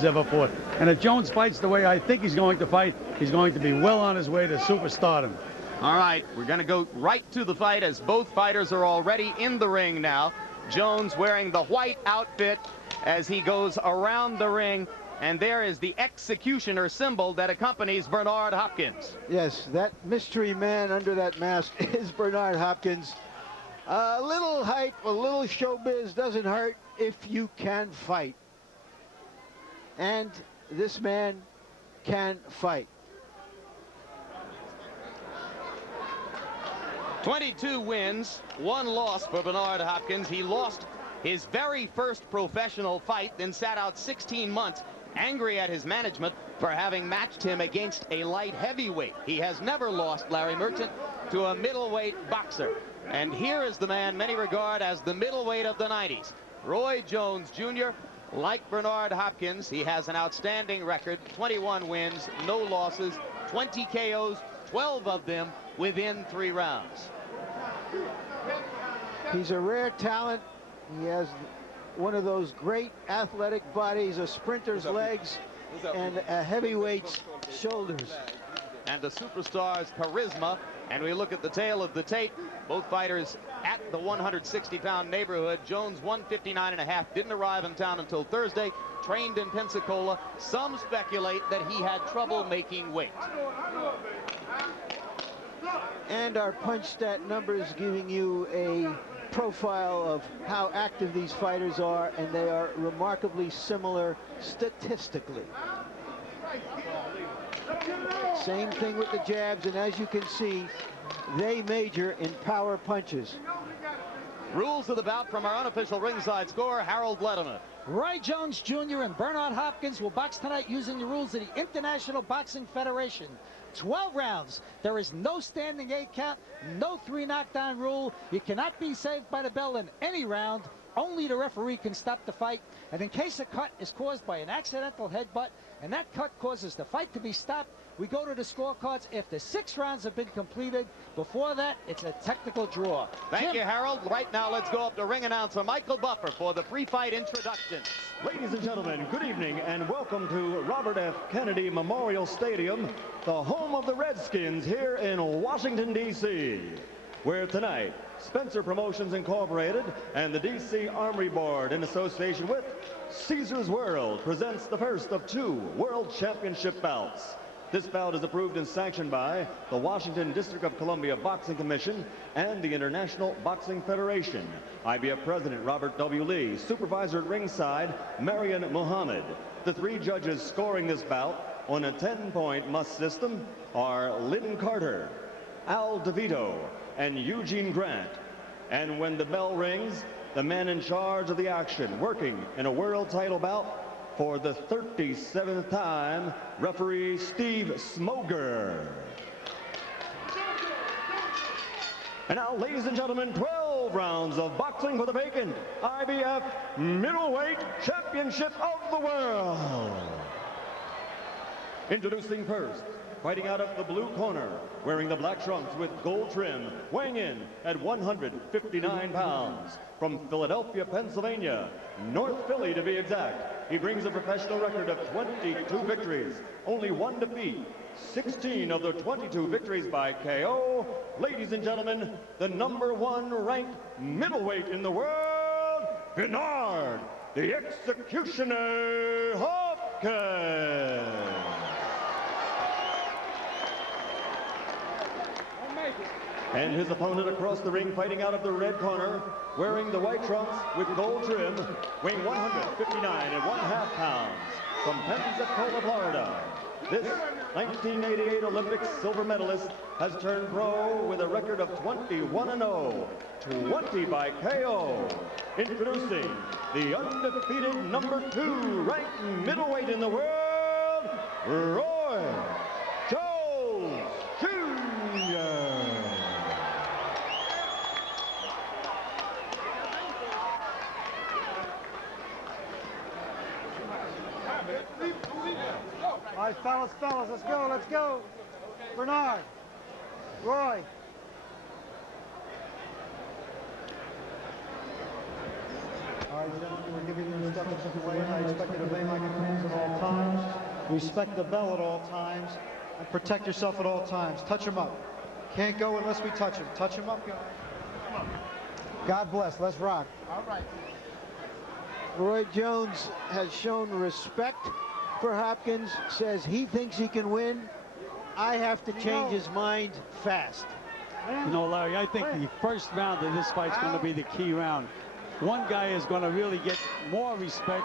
has ever fought. And if Jones fights the way I think he's going to fight, he's going to be well on his way to superstardom. All right, we're going to go right to the fight as both fighters are already in the ring now. Jones wearing the white outfit as he goes around the ring. And there is the executioner symbol that accompanies Bernard Hopkins. Yes, that mystery man under that mask is Bernard Hopkins. A little hype, a little showbiz doesn't hurt if you can fight. And this man can fight. 22 wins, 1 loss for Bernard Hopkins. He lost his very first professional fight, then sat out 16 months. Angry at his management for having matched him against a light heavyweight. He has never lost, Larry Merchant, to a middleweight boxer. And here is the man many regard as the middleweight of the 90s. Roy Jones Jr., like Bernard Hopkins, he has an outstanding record, 21 wins, no losses, 20 KOs, 12 of them within 3 rounds. He's a rare talent. He has one of those great athletic bodies, a sprinter's legs, and a heavyweight's shoulders. And the superstar's charisma. And we look at the tail of the tape. Both fighters at the 160-pound neighborhood. Jones 159.5, didn't arrive in town until Thursday, trained in Pensacola. Some speculate that he had trouble making weight. And our punch stat numbers giving you a profile of how active these fighters are, and they are remarkably similar statistically. Same thing with the jabs, and as you can see, they major in power punches. Rules of the bout from our unofficial ringside scorer, Harold Letterman. Roy Jones Jr. and Bernard Hopkins will box tonight using the rules of the International Boxing Federation. 12 rounds. There is no standing 8 count, no 3 knockdown rule. You cannot be saved by the bell in any round. Only the referee can stop the fight. And in case a cut is caused by an accidental headbutt, and that cut causes the fight to be stopped, we go to the scorecards after 6 rounds have been completed. Before that, it's a technical draw. Thank you, Harold. Right now, let's go up to ring announcer Michael Buffer for the pre-fight introduction. Ladies and gentlemen, good evening and welcome to Robert F. Kennedy Memorial Stadium, the home of the Redskins here in Washington, D.C., where tonight, Spencer Promotions Incorporated and the D.C. Armory Board, in association with Caesar's World, presents the first of 2 World Championship bouts. This bout is approved and sanctioned by the Washington District of Columbia Boxing Commission and the International Boxing Federation. IBF President Robert W. Lee, supervisor at ringside Marion Muhammad. The 3 judges scoring this bout on a 10-point must system are Lynn Carter, Al DeVito, and Eugene Grant. And when the bell rings, the man in charge of the action, working in a world title bout for the 37th time, referee Steve Smoger. And now, ladies and gentlemen, 12 rounds of boxing for the vacant IBF Middleweight Championship of the World. Introducing first, fighting out of the blue corner, wearing the black trunks with gold trim, weighing in at 159 pounds. From Philadelphia, Pennsylvania, North Philly to be exact. He brings a professional record of 22 victories, only 1 defeat, 16 of the 22 victories by KO. Ladies and gentlemen, the #1 ranked middleweight in the world, Bernard, the Executioner Hopkins. And his opponent across the ring, fighting out of the red corner, wearing the white trunks with gold trim, weighing 159.5 pounds, from Pensacola, Florida. This 1988 Olympic silver medalist has turned pro with a record of 21-0, 20 by KO. Introducing the undefeated #2 ranked middleweight in the world, Roy Jones Jr. All right, fellas, let's go. Bernard, Roy. All right, gentlemen, we're giving you instructions away. I expect you to obey my commands at all Respect the bell at all times and protect yourself at all times. Touch him up. Can't go unless we touch him. Touch him up, guys. God bless. Let's rock. All right. Roy Jones has shown respect for Hopkins, says he thinks he can win. I have to change his mind fast. You know, Larry, I think the first round of this fight's going to be the key round. One guy is going to really get more respect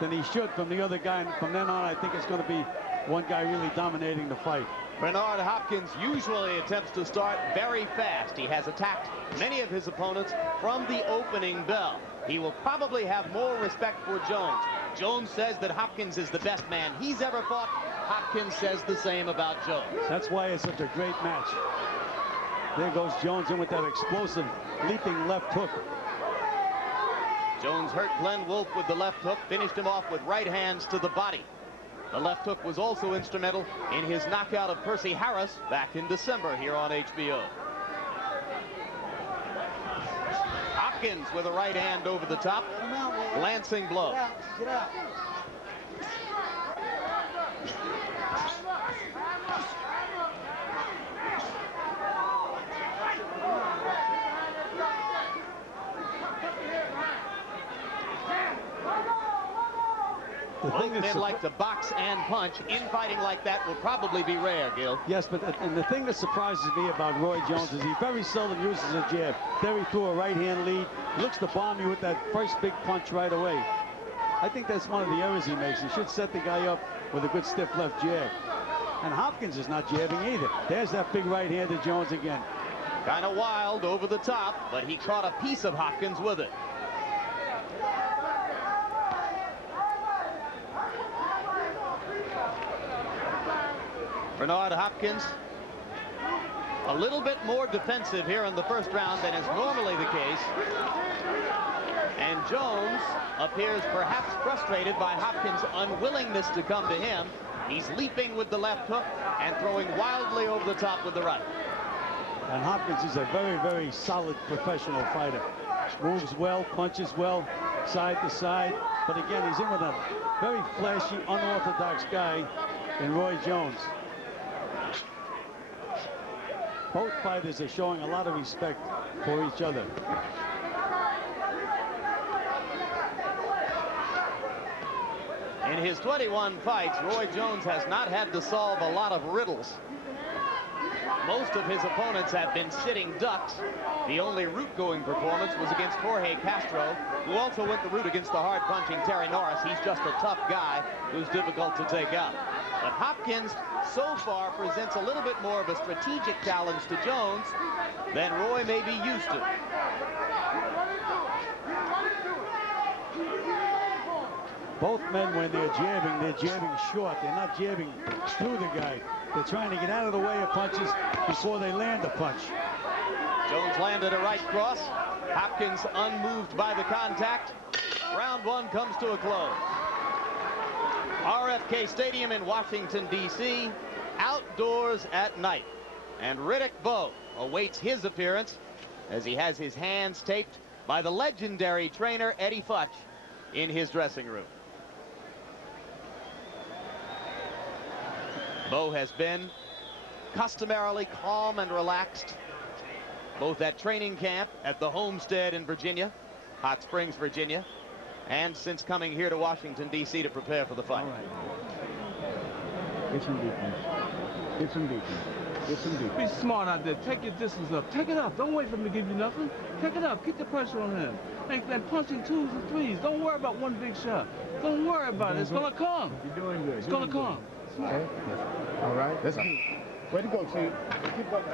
than he should from the other guy, and from then on I think it's going to be one guy really dominating the fight. Bernard Hopkins usually attempts to start very fast. He has attacked many of his opponents from the opening bell. He will probably have more respect for Jones. Jones says that Hopkins is the best man he's ever fought. Hopkins says the same about Jones. That's why it's such a great match. There goes Jones in with that explosive leaping left hook. Jones hurt Glenn Wolfe with the left hook, finished him off with right hands to the body. The left hook was also instrumental in his knockout of Percy Harris back in December here on HBO. Hopkins with a right hand over the top, glancing blow. Get out. Both men like to box and punch. Infighting like that will probably be rare, Gil. Yes, but and the thing that surprises me about Roy Jones is he very seldom uses a jab. There he threw a right-hand lead. He looks to bomb you with that first big punch right away. I think that's one of the errors he makes. He should set the guy up with a good stiff left jab. And Hopkins is not jabbing either. There's that big right hand to Jones again. Kind of wild over the top, but he caught a piece of Hopkins with it. Bernard Hopkins a little bit more defensive here in the first round than is normally the case. And Jones appears perhaps frustrated by Hopkins' unwillingness to come to him. He's leaping with the left hook and throwing wildly over the top with the right. And Hopkins is a very, very solid professional fighter. Moves well, punches well, side to side. But again, he's in with a very flashy, unorthodox guy in Roy Jones. Both fighters are showing a lot of respect for each other. In his 21 fights, Roy Jones has not had to solve a lot of riddles. Most of his opponents have been sitting ducks. The only route-going performance was against Jorge Castro, who also went the route against the hard-punching Terry Norris. He's just a tough guy who's difficult to take out. But Hopkins, so far, presents a little bit more of a strategic challenge to Jones than Roy may be used to. Both men, when they're jabbing short. They're not jabbing through the guy. They're trying to get out of the way of punches before they land a punch. Jones landed a right cross. Hopkins unmoved by the contact. Round one comes to a close. RFK Stadium in Washington, D.C., outdoors at night. And Riddick Bowe awaits his appearance as he has his hands taped by the legendary trainer Eddie Futch in his dressing room. Bowe has been customarily calm and relaxed, both at training camp at the Homestead in Virginia, Hot Springs, Virginia, and since coming here to Washington, D.C. to prepare for the fight. All right. Get some defense. Get some defense. Get some defense. Be smart out there. Take your distance up. Take it up. Don't wait for him to give you nothing. Take it up. Keep the pressure on him. And punching twos and threes. Don't worry about one big shot. Don't worry about it. It's going to come. You're doing good. It's going to come. Okay. All right. Let's keep. Way to go, Chief. Keep up.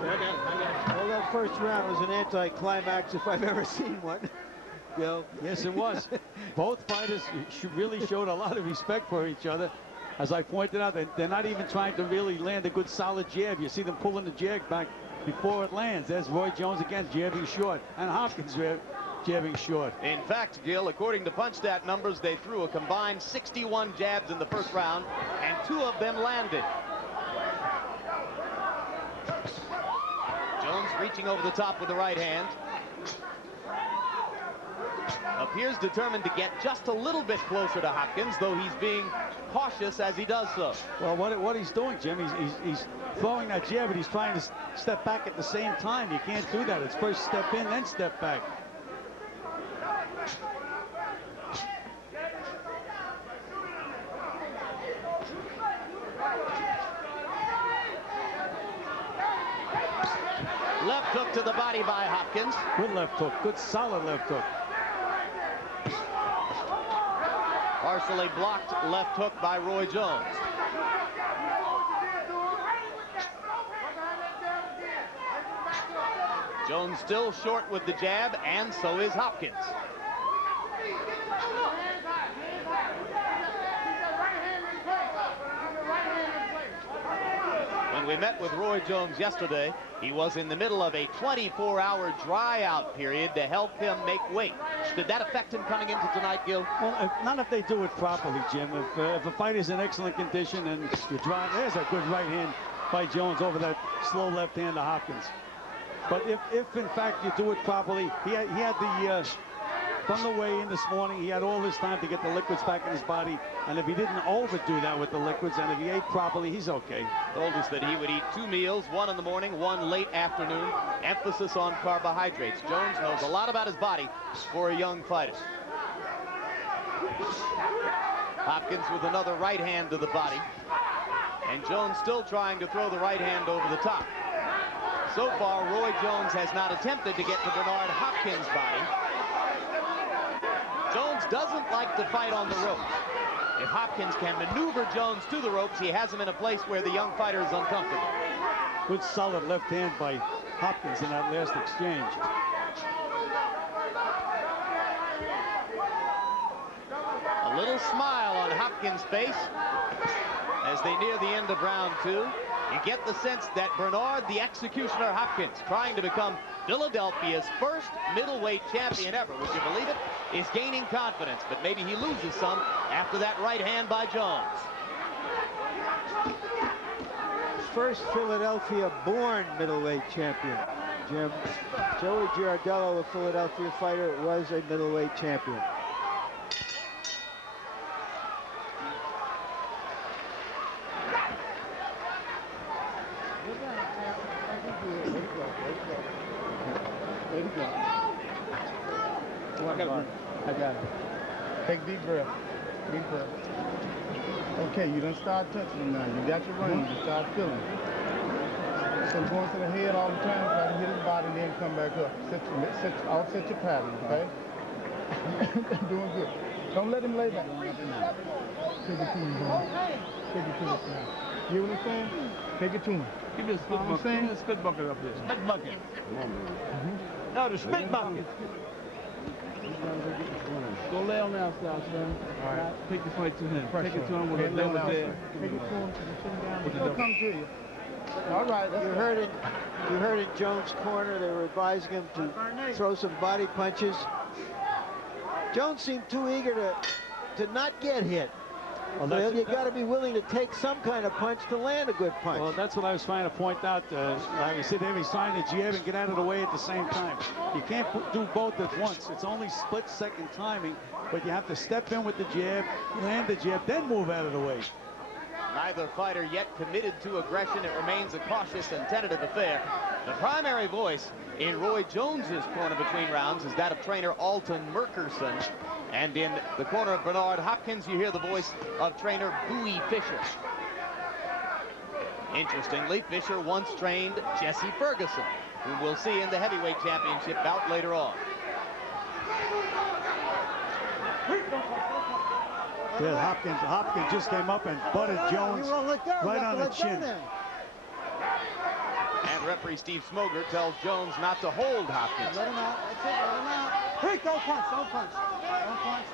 Well, that first round was an anti-climax if I've ever seen one. Yes, it was. Both fighters really showed a lot of respect for each other. As I pointed out, they're not even trying to really land a good solid jab. You see them pulling the jab back before it lands. There's Roy Jones again, jabbing short, and Hopkins jabbing short. In fact, Gil, according to PunchStat numbers, they threw a combined 61 jabs in the first round, and 2 of them landed. Jones reaching over the top with the right hand. appears determined to get just a little bit closer to Hopkins, though he's being cautious as he does so. Well, what he's doing, Jim, he's throwing that jab, but he's trying to step back at the same time. You can't do that. It's first step in, then step back. Left hook to the body by Hopkins. Good left hook. Good solid left hook. Partially blocked left hook by Roy Jones. Jones still short with the jab, and so is Hopkins. When we met with Roy Jones yesterday, he was in the middle of a 24-hour dry-out period to help him make weight. Did that affect him coming into tonight, Gil? Well, not if they do it properly, Jim. If a fighter's in excellent condition and you drive, there's a good right hand by Jones over that slow left hand to Hopkins. But if in fact you do it properly, he had the from the weigh-in this morning, he had all this time to get the liquids back in his body, and if he didn't overdo that with the liquids, and if he ate properly, he's okay. Told us that he would eat 2 meals, one in the morning, one late afternoon. Emphasis on carbohydrates. Jones knows a lot about his body for a young fighter. Hopkins with another right hand to the body, and Jones still trying to throw the right hand over the top. So far, Roy Jones has not attempted to get to Bernard Hopkins' body. Jones doesn't like to fight on the ropes. If Hopkins can maneuver Jones to the ropes, he has him in a place where the young fighter is uncomfortable. Good solid left hand by Hopkins in that last exchange. A little smile on Hopkins' face as they near the end of round 2. You get the sense that Bernard, the executioner Hopkins, trying to become Philadelphia's first middleweight champion ever, would you believe it, is gaining confidence, but maybe he loses some after that right hand by Jones. First Philadelphia-born middleweight champion, Jim. Joey Giardello, a Philadelphia fighter, was a middleweight champion. I got it. Take deep breath. Deep breath. Okay, you done start touching him now. You got your range. You start feeling. So going to the head all the time, try to hit his body, and then come back up. Offset your pattern, okay? Doing good. Don't let him lay back. Take it to him, boy. Take it to him now. You hear what I'm saying? Take it to him. Give me a spit bucket. Give me a spit bucket up there. Spit bucket. No, the spit bucket. Go lay on the outside, son. All right. Take the fight to him. Take it to him with a double jab. Take it to him. He'll come to you. All right. You heard in Jones' corner, they were advising him to throw some body punches. Jones seemed too eager to not get hit. Well, you got to be willing to take some kind of punch to land a good punch. Well, that's what I was trying to point out. Like I said, he's trying to jab and get out of the way at the same time. You can't do both at once. It's only split-second timing, but you have to step in with the jab, land the jab, then move out of the way. Neither fighter yet committed to aggression. It remains a cautious and tentative affair. The primary voice in Roy Jones's corner between rounds is that of trainer Alton Merkerson. And in the corner of Bernard Hopkins, you hear the voice of trainer Bowie Fisher. Interestingly, Fisher once trained Jesse Ferguson, who we'll see in the heavyweight championship bout later on. Yeah, Hopkins just came up and butted Jones right on the chin. And referee Steve Smoger tells Jones not to hold Hopkins. Let him out. That's it. Let him out. Hey, don't punch. Don't punch. Don't punch.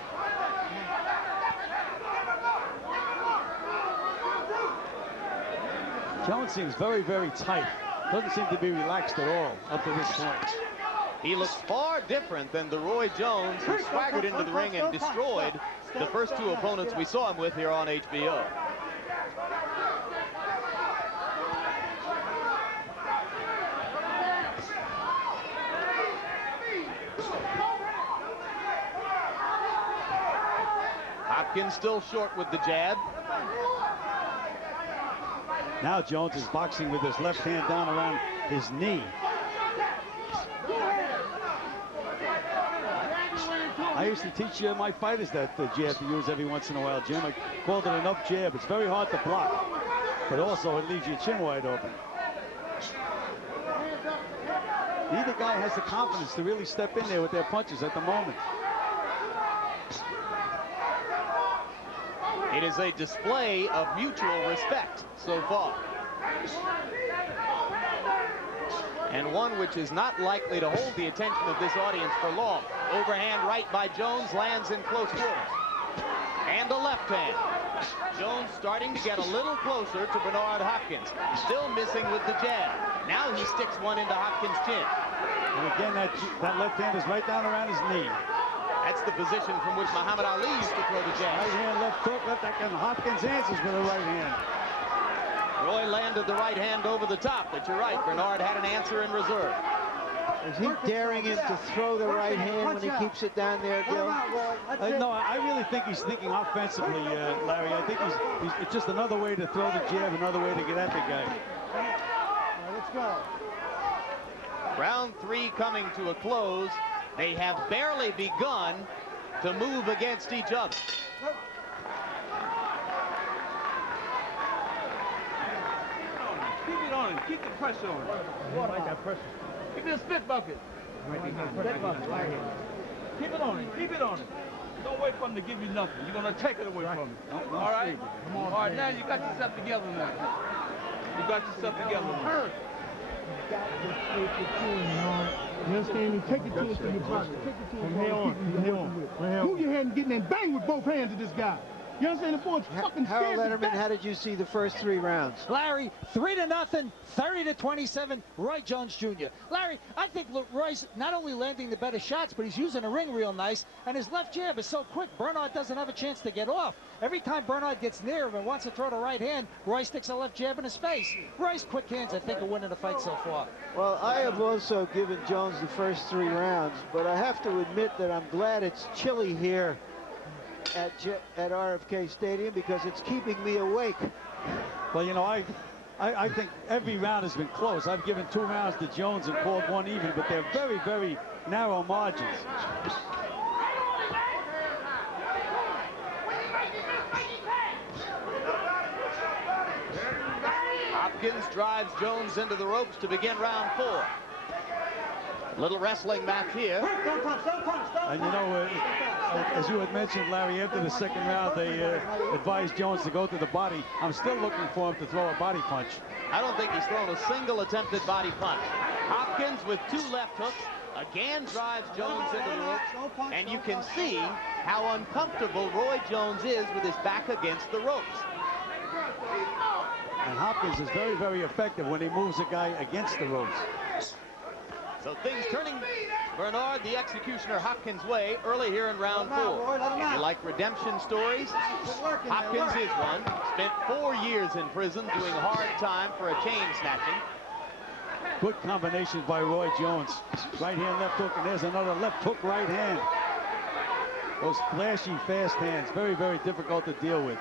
Jones seems very, very tight. Doesn't seem to be relaxed at all up to this point. He looks far different than the Roy Jones who swaggered into the ring and destroyed the first 2 opponents we saw him with here on HBO. Hopkins still short with the jab. Now Jones is boxing with his left hand down around his knee. I used to teach my fighters that jab to use every once in a while, Jim. I called it an up jab. It's very hard to block, but also it leaves your chin wide open. Neither guy has the confidence to really step in there with their punches at the moment. It is a display of mutual respect so far. And one which is not likely to hold the attention of this audience for long. Overhand right by Jones, lands in close quarters. And a left hand. Jones starting to get a little closer to Bernard Hopkins. Still missing with the jab. Now he sticks one into Hopkins' chin. And again, that left hand is right down around his knee. That's the position from which Muhammad Ali used to throw the jab. Right hand, left hook, left back, and Hopkins answers with a right hand. Roy landed the right hand over the top, but you're right, Bernard had an answer in reserve. Is he daring him to throw the right hand when he keeps it down there, Gil? No, I really think he's thinking offensively, Larry. I think it's just another way to throw the jab, another way to get at the guy. All right, let's go. Round 3 coming to a close. They have barely begun to move against each other. Keep it on him. Keep the pressure on him. I like that pressure. Give me a spit bucket. Spit bucket right here. Keep it on him. Keep it on him. Don't wait for him to give you nothing. You're going to take it away from him. All right? All right, now you got yourself together now. You got yourself together now. You understand me? Take it to us from your pocket. Take it to us from here on. Move your head and get in there and bang with both hands at this guy. You understand? The boy's fucking scared. Harold Letterman, how did you see the first 3 rounds? Larry, 3-0, 30-27, Roy Jones Jr. Larry, I think Roy's not only landing the better shots, but he's using the ring real nice, and his left jab is so quick, Bernard doesn't have a chance to get off. Every time Bernard gets near him and wants to throw the right hand, Roy sticks a left jab in his face. Roy's quick hands, I think, are winning the fight so far. Well, I have also given Jones the first 3 rounds, but I have to admit that I'm glad it's chilly here at RFK Stadium because it's keeping me awake. Well, you know, I think every round has been close. I've given 2 rounds to Jones and called 1 even, but they're very, very narrow margins. Hopkins drives Jones into the ropes to begin round 4. Little wrestling match here. And you know, as you had mentioned, Larry, after the second round, they advised Jones to go to the body. I'm still looking for him to throw a body punch. I don't think he's thrown a single attempted body punch. Hopkins with 2 left hooks again drives Jones into the ropes, and you can see how uncomfortable Roy Jones is with his back against the ropes. And Hopkins is very, very effective when he moves a guy against the ropes. So things turning Bernard, the executioner, Hopkins' way early here in round 4. If you like redemption stories, Hopkins is one. Spent 4 years in prison doing hard time for a chain snatching. Good combination by Roy Jones. Right hand, left hook, and there's another left hook, right hand. Those flashy, fast hands, very, very difficult to deal with.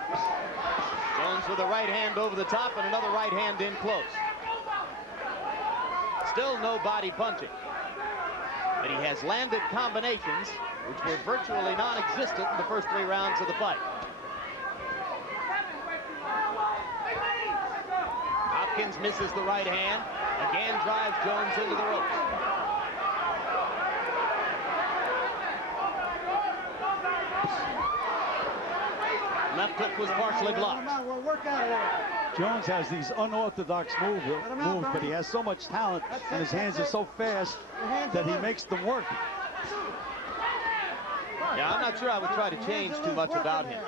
Jones with a right hand over the top and another right hand in close. Still no body punching. But he has landed combinations which were virtually non-existent in the first 3 rounds of the fight. Hopkins misses the right hand, again drives Jones into the ropes. Left hook was partially blocked. Jones has these unorthodox moves, but he has so much talent, and his hands are so fast that he makes them work. Yeah, I'm not sure I would try to change too much about him.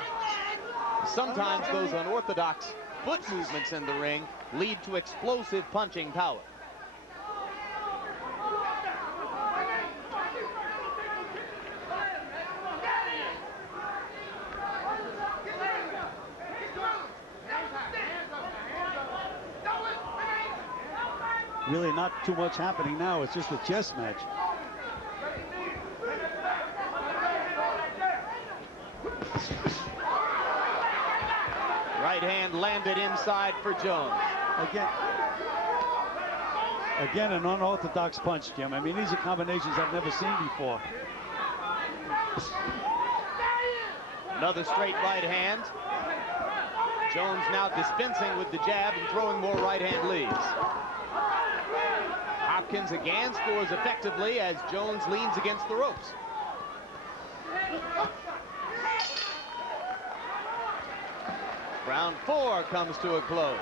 Sometimes those unorthodox foot movements in the ring lead to explosive punching power. Really not too much happening now. It's just a chess match. Right hand landed inside for Jones. Again, an unorthodox punch, Jim. I mean, these are combinations I've never seen before. Another straight right hand. Jones now dispensing with the jab and throwing more right hand leads. Hopkins again scores effectively as Jones leans against the ropes. Round 4 comes to a close.